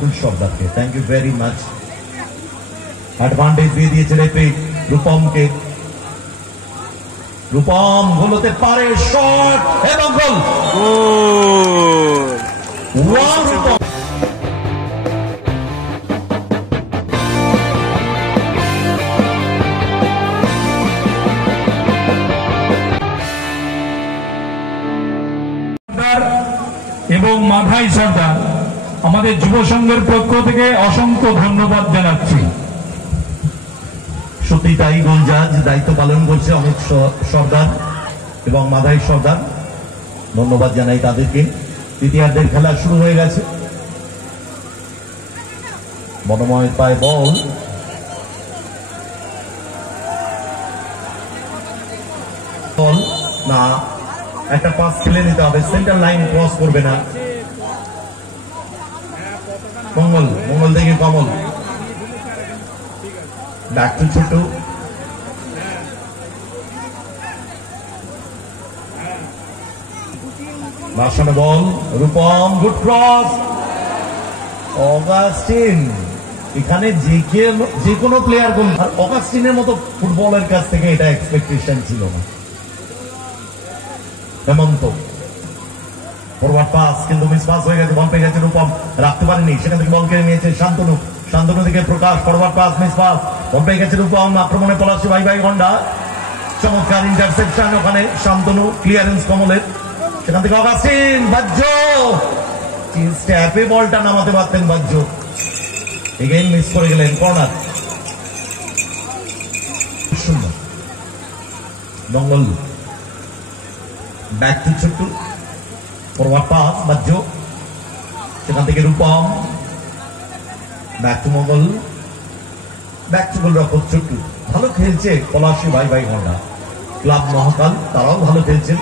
নকুল সর্দারকে। Thank you very much. Advantage দিয়ে দিয়েছে রেফারি রূপমকে। রূপম গোল হতে পারে, শট এবং গোল। রূপম এবং মাধাই সর্দার আমাদের যুব সংঘের পক্ষ থেকে অসংখ্য ধন্যবাদ জানাচ্ছি। সত্যি তাই, গোলজাজ দায়িত্ব পালন করছে অমিত সর্দার এবং মাধাই সর্দার, ধন্যবাদ জানাই তাদেরকে। তৃতীয়ার্ধের খেলা শুরু হয়ে গেছে। বনময়ের পায়ে বল, না একটা পাস খেলে নিতে হবে, সেন্টার লাইন ক্রস করবে না। মঙ্গল থেকে কমল, ব্যাক টু ছোট, বাসানো বল, রূপম গুড ক্রস, অগাস্টিন। এখানে যে কোনো প্লেয়ার গোল, আর অগাস্টিনের মতো ফুটবলের কাছ থেকে এটা এক্সপেকটেশন ছিল না। হেমন্ত ফরওয়ার্ড পাস, কিন্তু মিস পাস হয়ে গেছে, বল পেয়ে গেছে রূপম, রাখতে পারেনি, সেখান থেকে বল কেড়ে নিয়েছে শান্তনু থেকে প্রকাশ, ফরওয়ার্ড পাস, মিস পাস, বল পেয়ে গেছে রূপম, আক্রমণে পলাশী ভাই গন্ডা, চমৎকার ইন্টারসেপশন ওখানে শান্তনু, ক্লিয়ারেন্স কমলের, সেখান থেকে অগাস্টিন, বাহ্য স্ট্যাপে বলটা নামাতে পারতেন বাহ্য, এগেইন মিস করে গেলেন, কর্নার। শূন্য Mangal, back to Chhottu, forward pass বাহ্য, সেখান থেকে Rupam, back to Mangal, back to গোলরক্ষক ছোট্টু। ভালো খেলছে পলাশী ভাই গন্ডা, ক্লাব মহাকাল তারাও ভালো খেলছেন।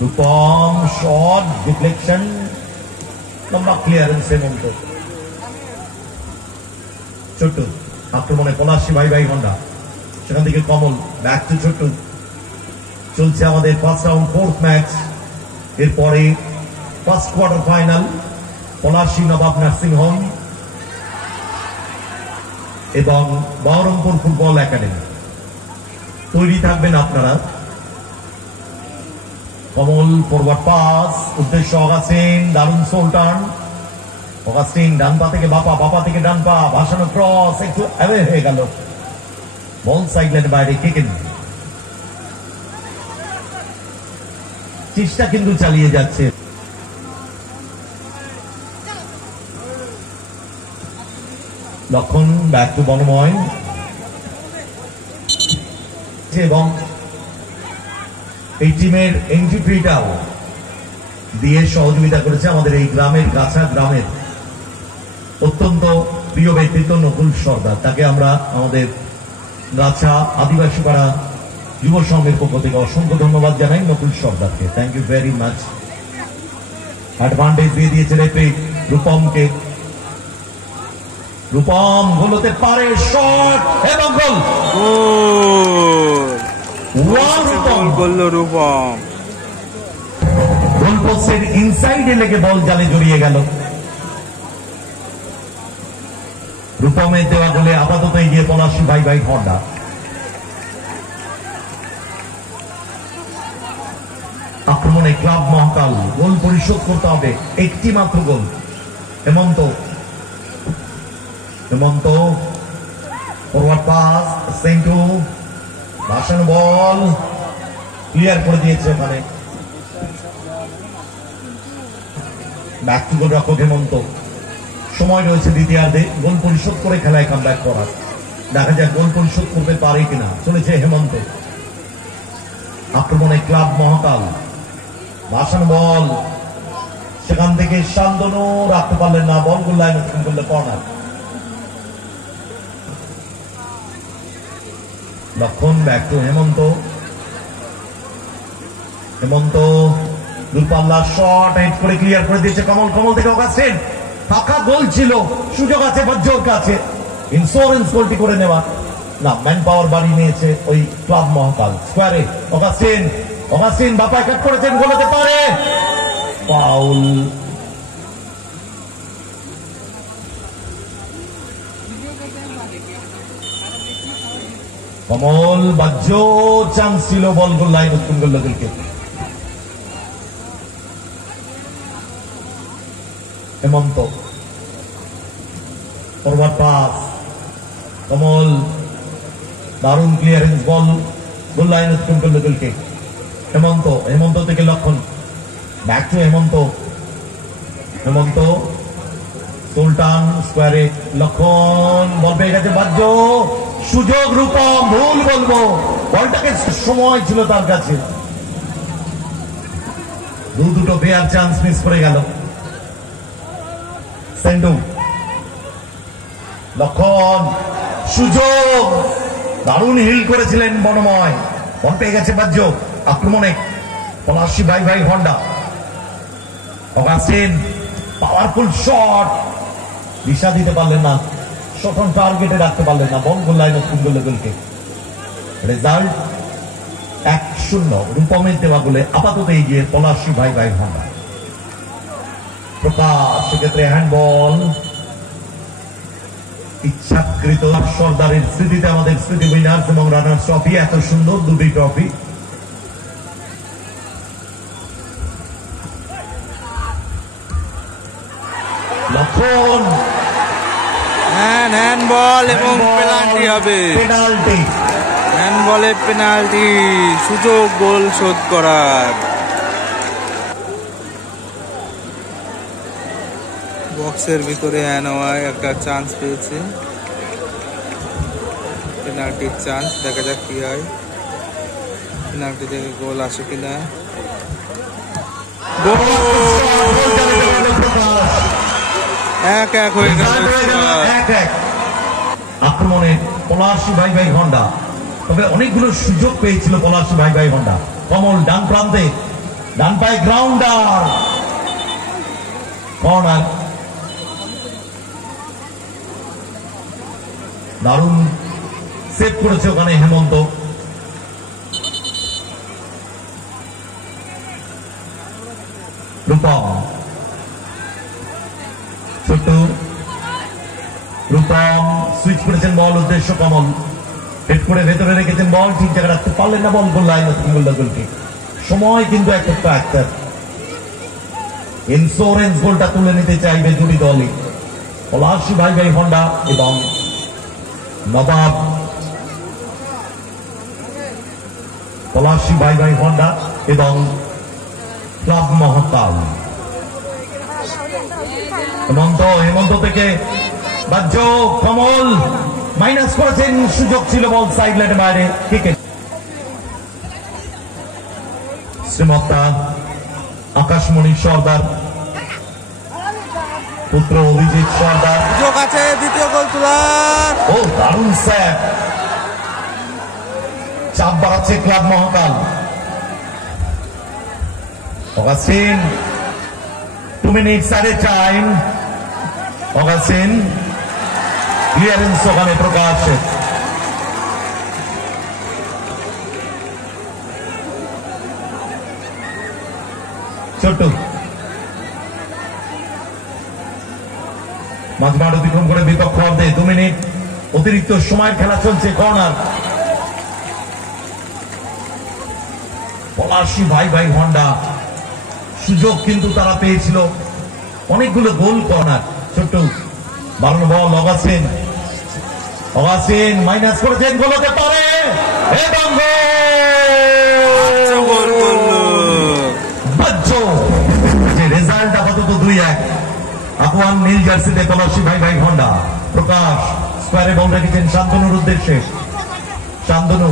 রূপম শট, ডিফ্লেকশন, লম্বা ক্লিয়ারেন্স হেমন্ত, ছোট্টু আক্রমণে পলাশী ভাই গন্ডা, সেখান থেকে কমল, ব্যাক টু ছোট্টু। চলছে আমাদের ফার্স্ট রাউন্ড ফোর্থ ম্যাচ। এরপরে ফার্স্ট কোয়ার্টার ফাইনাল, পলাশী নবাব নার্সিংহোম এবং বহরমপুর ফুটবল একাডেমি। তৈরি থাকবেন আপনারা। কমল ফরওয়ার্ড পাস, উদ্দেশ্য অগাস্টিন, দারুণ সোল টার্ন, অগাস্টিন ডান পা থেকে বাপা থেকে ডান পা, ভাসানো ক্রস, একটু অ্যাওয়ে হয়ে গেল, বল সাইড লাইনের বাইরে, কিকেন। চেষ্টা কিন্তু চালিয়ে যাচ্ছে। লক্ষণ, ব্যাক টু বনময়, এবং এই টিমের এন্ট্রি ফিটাও দিয়ে সহযোগিতা করেছে আমাদের এই গ্রামের, গাছা গ্রামের অত্যন্ত প্রিয় ব্যক্তিত্ব নকুল সর্দার। তাকে আমরা আমাদের গাছা আদিবাসী পাড়া যুব সংঘের পক্ষ থেকে অসংখ্য ধন্যবাদ জানাই নকুল সর্দারকে। Thank you very much. Advantage দিয়ে দিয়েছে রেফারি রূপমকে। রূপম গোল হতে পারে, শট এবং গোল। রূপম গোল পোস্টের ইনসাইডে লেগে বল জালে জড়িয়ে গেল। রূপমের দেওয়া গোলে আপাতত এগিয়ে পলাশী ভাই গন্ডা। আক্রমণে ক্লাব মহাকাল, গোল পরিশোধ করতে হবে, একটি মাত্র গোল। হেমন্ত ফরওয়ার্ড পাস, সেন্টু, ভাসানো বল, ক্লিয়ার করে দিয়েছে ওখানে, ব্যাক টু গোলরক্ষক হেমন্ত। সময় রয়েছে দ্বিতীয়ার্ধে, গোল পরিশোধ করে খেলায় কামব্যাক করার। দেখা যাক গোল পরিশোধ করতে পারে কিনা। চলেছে হেমন্ত, আক্রমণে ক্লাব মহাকাল, ভাসানো বল, সেখান থেকে শান্তনু, রাখতে পারলেন না, বল গোল লাইন অতিক্রম করলে corner. Lakshman, back to Hemanta, দূরপাল্লা শট, হেড করে ক্লিয়ার করে দিয়েছে কমল থেকে অগাস্টিন, ফাঁকা গোল ছিল, সুযোগ আছে বজ্জোর কাছে, ইন্স্যুরেন্স গোলটি করে নেওয়া না, ম্যান পাওয়ার বাড়িয়ে নিয়েছে ওই ক্লাব মহাকাল। স্কোয়ারে অগাস্টিন বাপায় কাট করেছেন, গোল হতে পারে, ফাউল। কমল বাহ্য চান্স ছিল, বল গোল লাইন উৎপন্ন করলো দিলকে। হেমন্ত ফরওয়ার্ড পাস, কমল দারুণ ক্লিয়ারেন্স, বল গোল লাইন উৎপন্ন করলো দিলকে। হেমন্ত, হেমন্ত থেকে লক্ষণ, ব্যাক টু হেমন্ত, হেমন্ত সুলতান স্কোয়ারে, লক্ষণ বল পেয়ে গেছে, বাহ্য সুযোগ, রূপম ভুল বলবো, বলটাকে সময় ছিল তার কাছে, দুটো ফেয়ার চান্স মিস করে গেল। সেন্ডু, লক্ষণ সুযোগ, দারুণ হিল করেছিলেন বনময়, বল পেয়ে গেছে বাহ্য, আক্রমণে পলাশী ভাই হন্ডা, অগাস্টিন পাওয়ারফুল শট, দিশা দিতে পারলেন না, শটন টার্গেটে রাখতে পারলেন না, বল গোল লাইনে তিন গোলে গোলকে। রেজাল্ট 1-0, রূপমের দেওয়া গোলে আপাতত এগিয়ে পলাশী ভাই হন্ডা। প্রকাশ, সেক্ষেত্রে হ্যান্ডবল, ইচ্ছাকৃত। সর্দারের স্মৃতিতে আমাদের স্মৃতি উইনার্স এবং রানার্স ট্রফি, এত সুন্দর দুটি ট্রফি। লক্ষণ, হ্যান্ডবল এবং পেনাল্টি হবে, পেনাল্টি, হ্যান্ডবলে পেনাল্টি, সুযোগ গোল শোধ করার। বক্সের ভিতরে হ্যানোয়ায় একটা চান্স পেয়েছে, পেনাল্টির চান্স, দেখা যাক কি হয়, পেনাল্টি থেকে গোল আসে কিনা। এক হয়ে গেল। আক্রমণে পলাশী ভাই হন্ডা, তবে অনেকগুলো সুযোগ পেয়েছিল পলাশী ভাই হন্ডা। কমল ডান প্রান্তে, ডান পায়ে গ্রাউন্ডার, কর্নার, দারুণ সেভ করেছে ওখানে হেমন্ত। রূপম, ছোট্ট রূপম সুইচ করেছেন, বল উদ্দেশ্য কমল, হেড করে ভেতরে রেখেছেন, বল ঠিক জায়গায় রাখতে পারলেন না, বল গোল লাইন গোলকে। সময় কিন্তু একটা ফ্যাক্টর, ইন্স্যুরেন্স গোলটা তুলে নিতে চাইবে দুটি দলই, পলাশী ভাই হন্ডা এবং নবাব। পলাশী ভাই হন্ডা এবং ক্লাব মহাকাল। হেমন্ত থেকে বাহ্য, কমল মাইনাস করেছেন, সুযোগ ছিল, বল সাইড লাইনের বাইরে, ক্রিকেট। শ্রীমত্তা আকাশমণি সর্দার, পুত্র অভিজিৎ সর্দার, সুযোগ আছে, দ্বিতীয় গোল তোলার। ও দারুণ স্যার, চাপ বাড়াচ্ছে club Mahakal. Augustine, 2 minutes at a time, Augustine clearance ওখানে প্রকাশ। ছোট্ট মাঝমাঠ অতিক্রম করে বিপক্ষ অর্ধে 2 মিনিট অতিরিক্ত সময়ের খেলা চলছে, কর্নার। পলাশী ভাই হন্ডা, সুযোগ কিন্তু তারা পেয়েছিল, অনেকগুলো গোল। কর্নার, ছোট্ট বাড়ানো বল, অগাস্টিন মাইনাস করেছেন, গোল হতে পারে এবং বাহ্য। যে রেজাল্ট আপাতত 2-1, আকুয়ান নীল জার্সিতে পলাশী ভাই হন্ডা। প্রকাশ স্কোয়ারে বল রেখেছেন শান্তনুর উদ্দেশ্যে, শান্তনু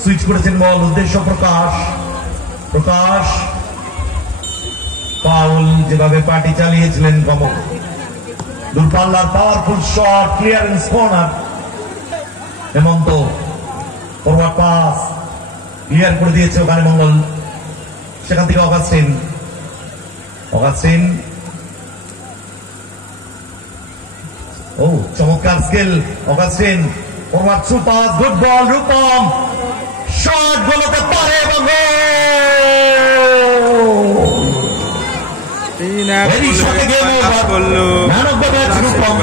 সুইচ করেছেন, বল উদ্দেশ্য প্রকাশ ফাউল, যেভাবে পার্টি চালিয়েছিলেন কমল। দূরপাল্লার powerful shot, clearance, corner. Hemanta forward pass, clear করে দিয়েছে ওখানে মঙ্গল, সেখান থেকে অগাস্টিন, ও চমৎকার skill, Augustine forward through pass, good ball, Rupam shot, goal হতে পারে এবং man of the match Rupam.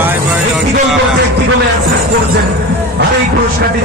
একটি গোল করেছে, একটি গোলে অ্যাসিস্ট করেছেন, আর এই পুরস্কারটি